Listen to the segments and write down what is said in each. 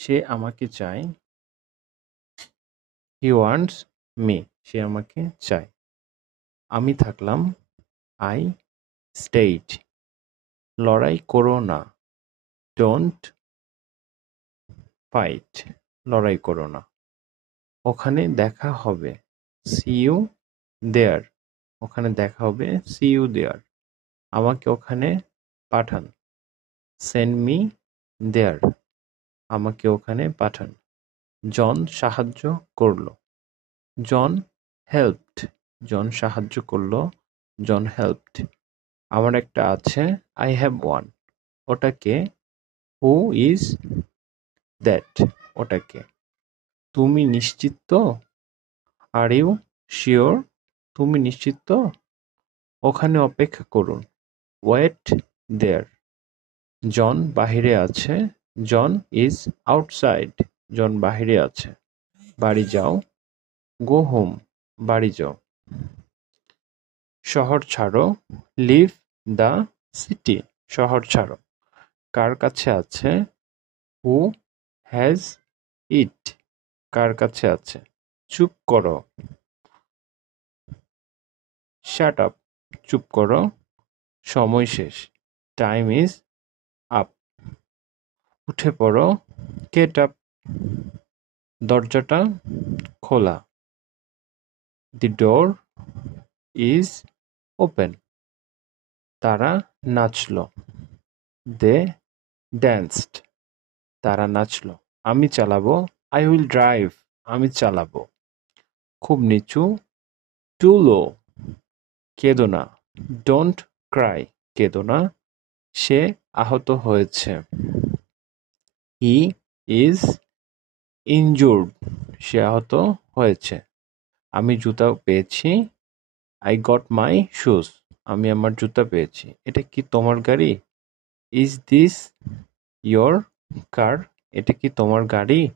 সে আমাকে চায়। He wants me. সে আমাকে চায়। আমি থাকলাম। I stayed. লড়াই করো না। Don't fight. লড়াই করো না। ওখানে দেখা হবে। See you there. ওখানে দেখা হবে। See you there. আমাকে ওখানে পাঠান। সেন্ড মি দেয়ার। আমাকে ওখানে পাঠান। জন সাহায্য করল। John helped. জন সাহায্য করল। John helped. আমার একটা আছে। I have one. ওটাকে। Who is that? ওটাকে। তুমি নিশ্চিত তো? Are you sure? তুমি নিশ্চিত তো? ওখানে অপেক্ষা করুন। Wait there. জন বাহিরে আছে। John is outside. জন বাহিরে আছে। বাড়ি যাও। Go home. বাড়ি যাও। শহর ছাড়ো। Leave the city. শহর ছাড়ো। কার কাছে আছে? Who has it? কার কাছে আছে? চুপ করো। Shut up. চুপ করো। সময় শেষ। Time is up. উঠে পড়ো। Get up. দরজাটা খোলা। দি ডোর ইজ ওপেন। তারা নাচল। দে ড্যান্সড। তারা নাচল। আমি চালাবো। I will drive. আমি চালাবো। খুব নিচু। To low. কেঁদো না। Don't Cry. কেঁদো না। সে আহত হয়েছে। He is injured. সে আহত হয়েছে। আমি জুতা পেয়েছি। I got my shoes. আমি আমার জুতা পেয়েছি। এটা কি তোমার গাড়ি? Is this your car? এটা কি তোমার গাড়ি?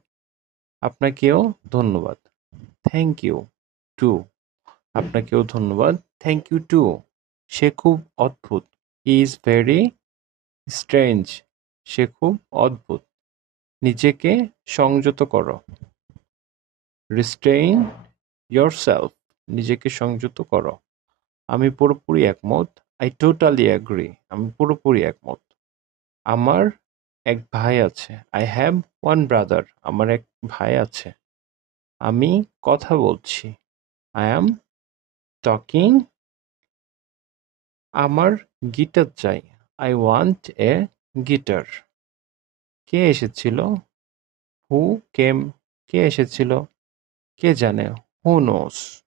আপনাকেও ধন্যবাদ। Thank you too. আপনাকেও ধন্যবাদ। Thank you too. সে খুব অদ্ভুত। He is very strange. সে খুব অদ্ভুত। নিজেকে সংযত করো। Restrain yourself. নিজেকে সংযত করো। আমি পুরোপুরি একমত। I totally agree. আমি পুরোপুরি একমত। আমার এক ভাই আছে। I have one brother. আমার এক ভাই আছে। আমি কথা বলছি। I am talking. আমার গিটার চাই। I want a guitar. কে এসেছিল? হু কেম? কে এসেছিল? কে জানে? হু নোস?